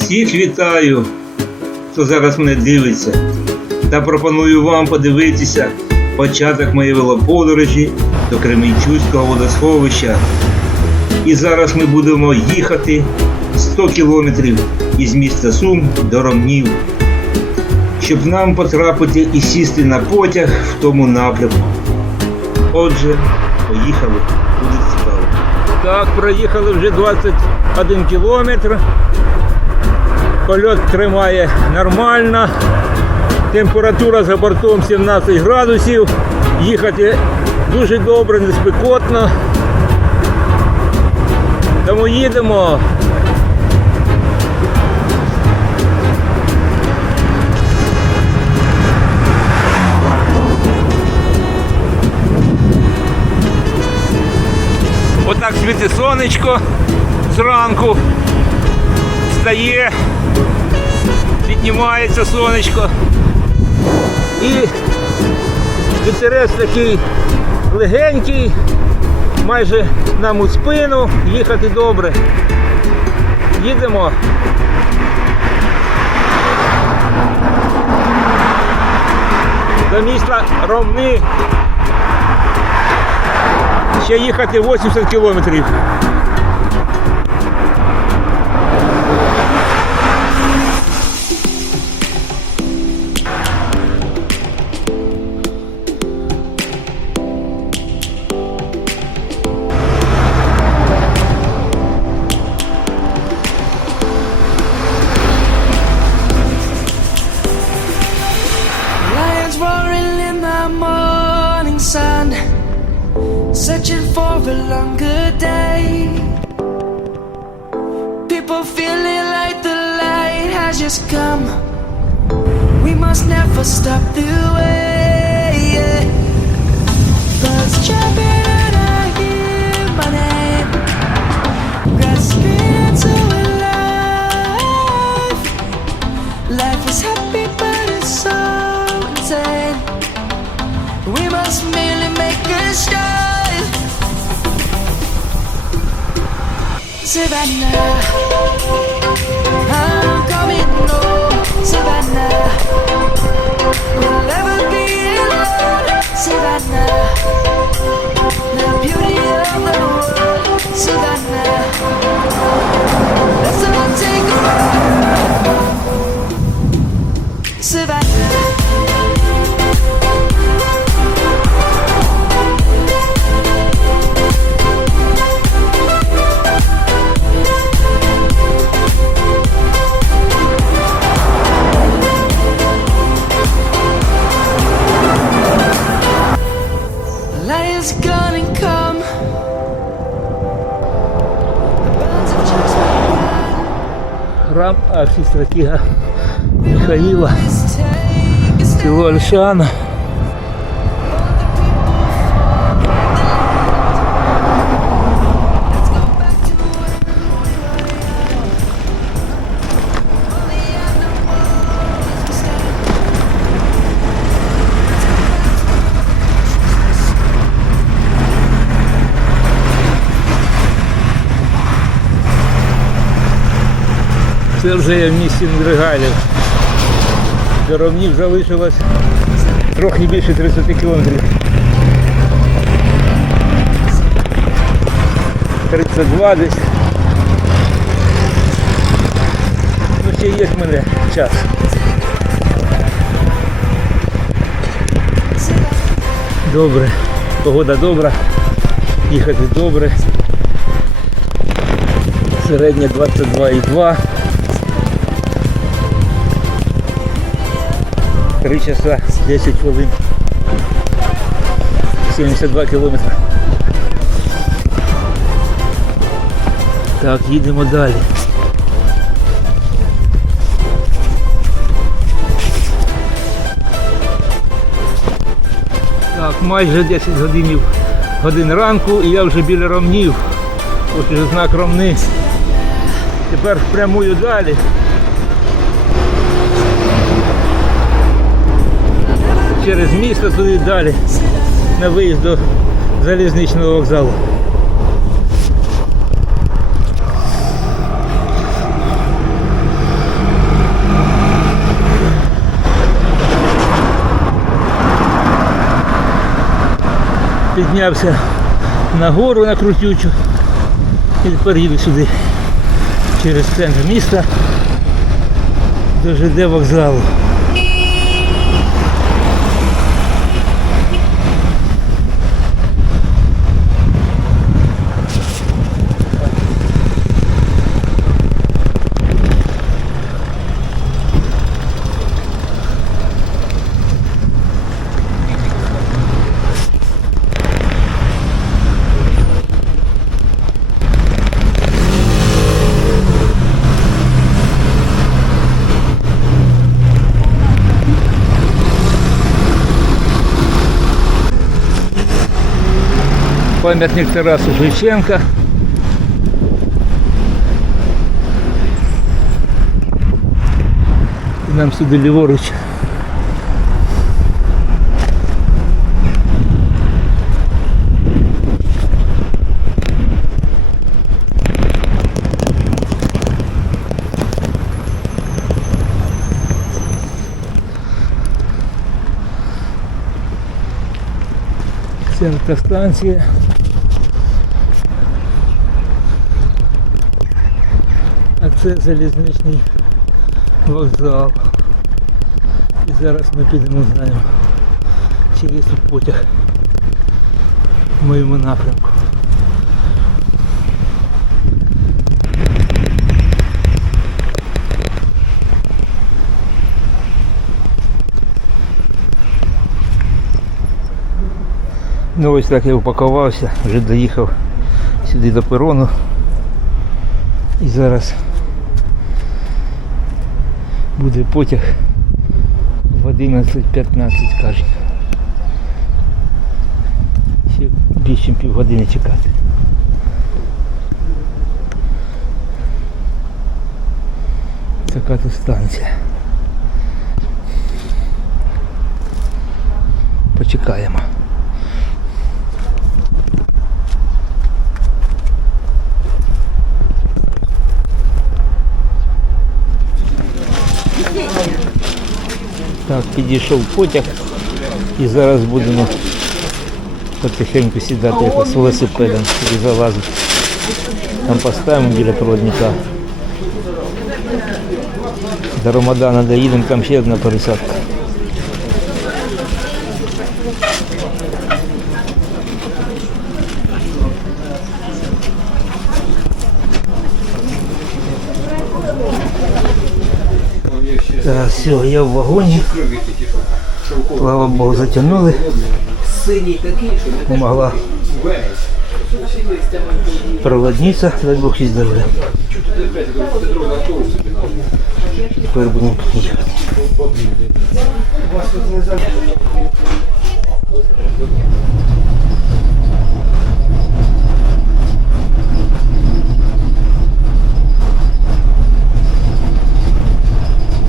Всіх вітаю, хто зараз мене дивиться, та пропоную вам подивитися початок моєї велоподорожі до Кременчуцького водосховища. І зараз ми будемо їхати 100 кілометрів із міста Сум до Ромнів, щоб нам потрапити і сісти на потяг в тому напрямку. Отже, поїхали, буде цікаво. Так, проїхали вже 21 кілометр. Польот тримає нормально. Температура за бортом 17 градусів. Їхати дуже добре, не спекотно. Тому їдемо. Отак світить сонечко зранку. Встає, піднімається сонечко. І вітерець такий легенький, майже нам у спину, їхати добре. Їдемо. До міста Ромни. Ще їхати 80 кілометрів. right now Храм архистратига Михаила Let's Це вже я в місті Недригайлів. До залишилось трохи більше 30 кілометрів. 32 десь. Ну ще є в мене час. Добре. Погода добра. Їхати добре. Середня 22,2. Три часа 10 хвилин. 72 кілометри. Так, їдемо далі. Так, майже 10 годинів годин ранку і я вже біля ромнів. Ось вже знак ромни. Тепер прямую далі. через місто туди далі на виїзд до залізничного вокзалу. Піднявся на гору на крутючу і тепер їду сюди через центр міста до ЖД вокзалу. Пам'ятник Тарасу Шевченка. І нам сюди ліворуч. Це автостанція. Це залізничний вокзал. І зараз ми підемо знаємо, тут потяг в моєму напрямку. Ну ось так я упакувався, вже доїхав сюди до перону. І зараз буде потяг в 11.15 кажуть. Ще більше ніж півгодини чекати. Така тут станція. Почекаємо. Так, підійшов потяг і зараз будемо потихеньку сідати якось велосипедом сюди залазити. Там поставимо біля проводника. До Рамадана доїдемо, там ще одна пересадка. Все, я в вагоні. Слава Богу, затягнули. Помогла проводниця, дай Бог їй здоров'я. Тепер будемо їхати.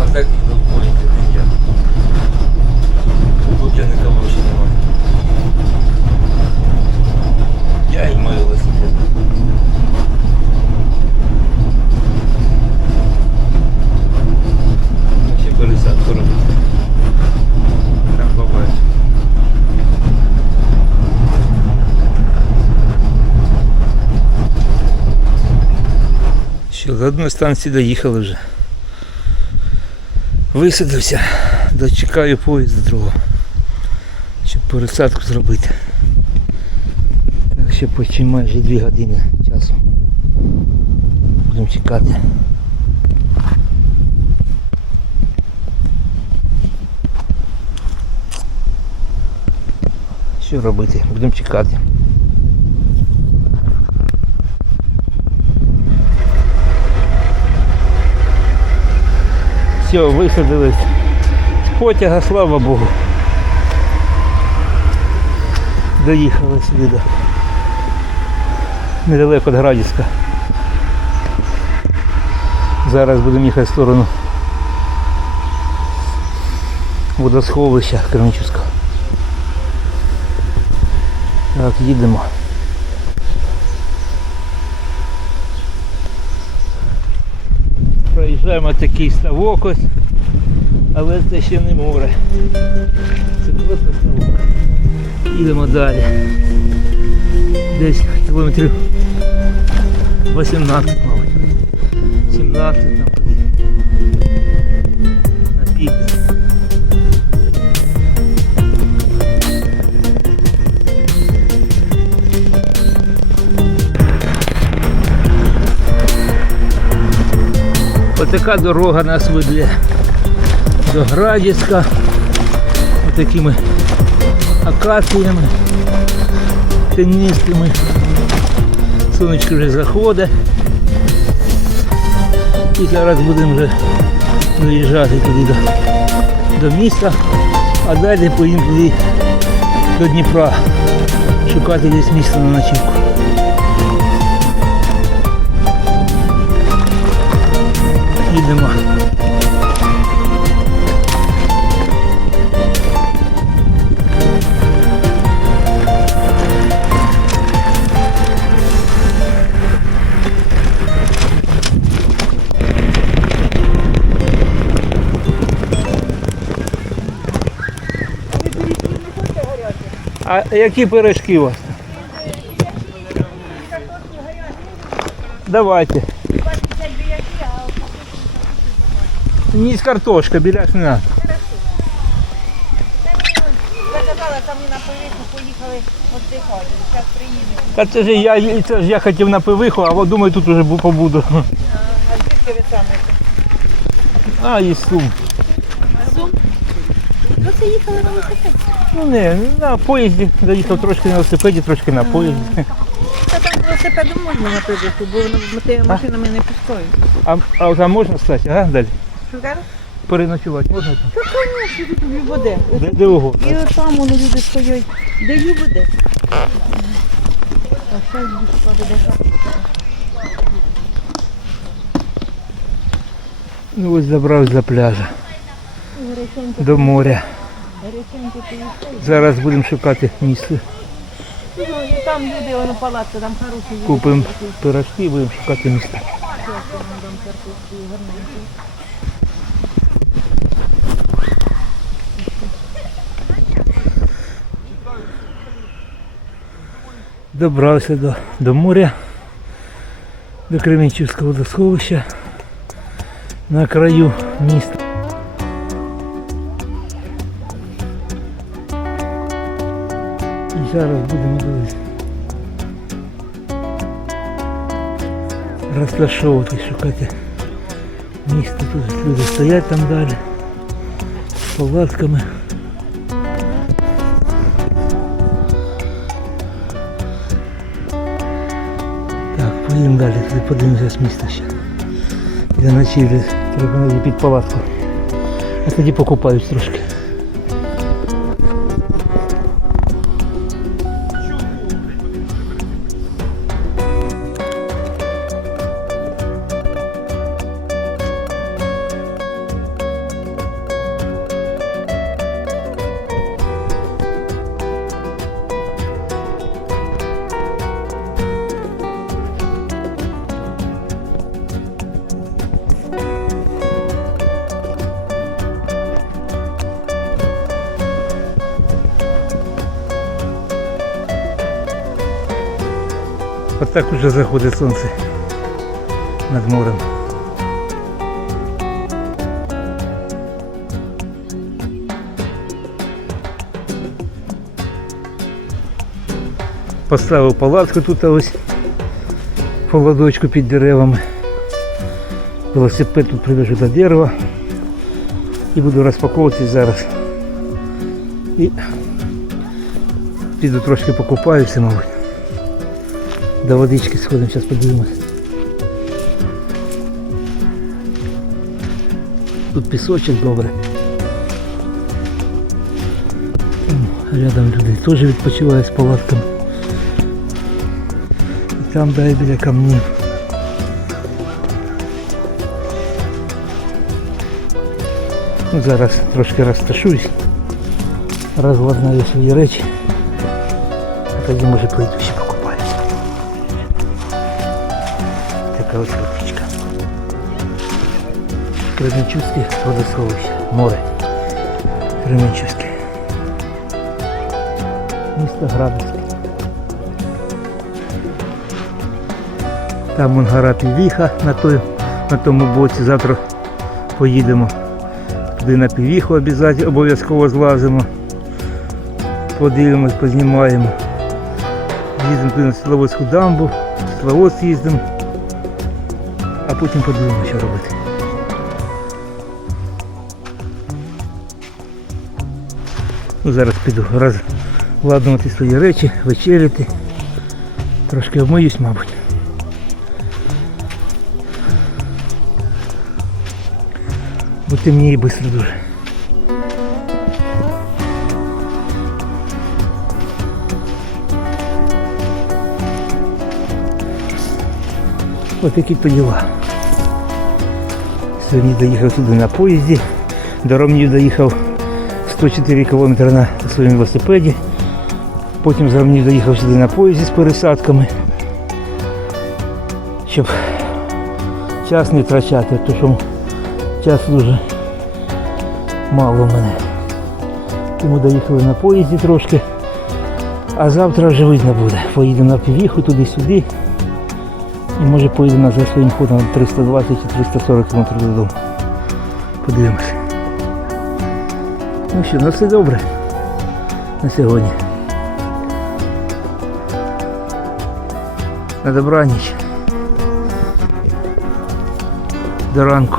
А так і до полі я. Тут я никого ще нема. Я і маю велосипед. Ще пересадку робити. Там побачу. Що, до одної станції доїхали вже. Висадився, дочекаю поїзд до другого, щоб пересадку зробити. Так ще почти майже 2 години часу. Будемо чекати. Що робити? Будемо чекати. Все, висадились з потяга, слава Богу. Доїхали сюди недалеко від Градівська. Зараз будемо їхати в сторону водосховища Кременчуцького. Так, їдемо. Проїжджаємо такий ставок ось. Але це ще не море. Це просто ставок. Їдемо далі. Десь кілометрів 18, мабуть. 17 там Отака дорога нас веде до Градіська. Отакими акаціями теністими. Сонечко вже заходить. І зараз будемо вже виїжджати туди до, до міста, а далі поїдемо туди до Дніпра. Шукати десь місце на ночівку. Їдемо. А які пирожки у вас? Давайте. Ні, з картошка, біляш не надо. Заказала там і на повітря, поїхали віддихати. Зараз приїдемо. Та це ж я, це ж я хотів на пивиху, а от думаю, тут уже бу- побуду. А звідки ви саме? А, і сум. Ну це їхали на велосипеді. Ну не, на поїзді доїхав трошки на велосипеді, трошки на поїзді. Та там велосипедом можна на прибуху, бо воно тими машинами не пускають. А, а там можна стати, ага, далі? Переночувати можна там? Та, звісно, тут любоде. Де, де угодно. І от там воно люди стоять. Де любоде? А ще більше паде де. Ну ось забрав за пляжа до моря. Зараз будемо шукати місце. Ну, там люди, воно палатка, там хороші. Купимо пирожки і будемо шукати місце. Добрався до, до моря, до Кременчуцького водосховища на краю міста. І зараз будемо дивитися. розташовувати, шукати місце. Тут люди стоять там далі з палатками. Так, поїдемо далі, подивимося з міста ще. Для ночівлі треба під палатку. А тоді покупаюсь трошки. так уже заходить сонце над морем. Поставив палатку тут ось по ладочку під деревами. Велосипед тут привяжу до дерева і буду розпаковуватися зараз. І піду трошки покупаюся, мабуть. До водички сходимо, зараз подивимось. Тут пісочок добре. М, Рядом люди теж відпочивають з палатками. І там дай біля камнів. Ну, зараз трошки розташуюсь, розладнаю свої речі, а тоді може прийду Кременчуцьке водосховище. Море. Кременчуцьке. Місто Градовське. Там вон гора Півіха на, той, на тому боці. Завтра поїдемо туди на Півіху обов'язково, злазимо. Подивимось, познімаємо. Їздимо туди на Славутську дамбу, в Славутськ їздимо, а потім подивимося, що робити. Ну, зараз піду розладнувати свої речі, вечеряти. Трошки обмиюсь, мабуть. Бо темніє швидко дуже. Ось такі то діла. Сьогодні доїхав сюди на поїзді. До Ромнів доїхав 104 км на своєму велосипеді. Потім з Ромнів доїхав сюди на поїзді з пересадками. Щоб час не втрачати, тому що часу дуже мало в мене. Тому доїхали на поїзді трошки. А завтра вже видно буде. Поїдемо на півіху туди-сюди. І може поїдемо за своїм ходом 320 чи 340 км додому. Подивимось. Ну що, на все добре на сьогодні. На добраніч. До ранку.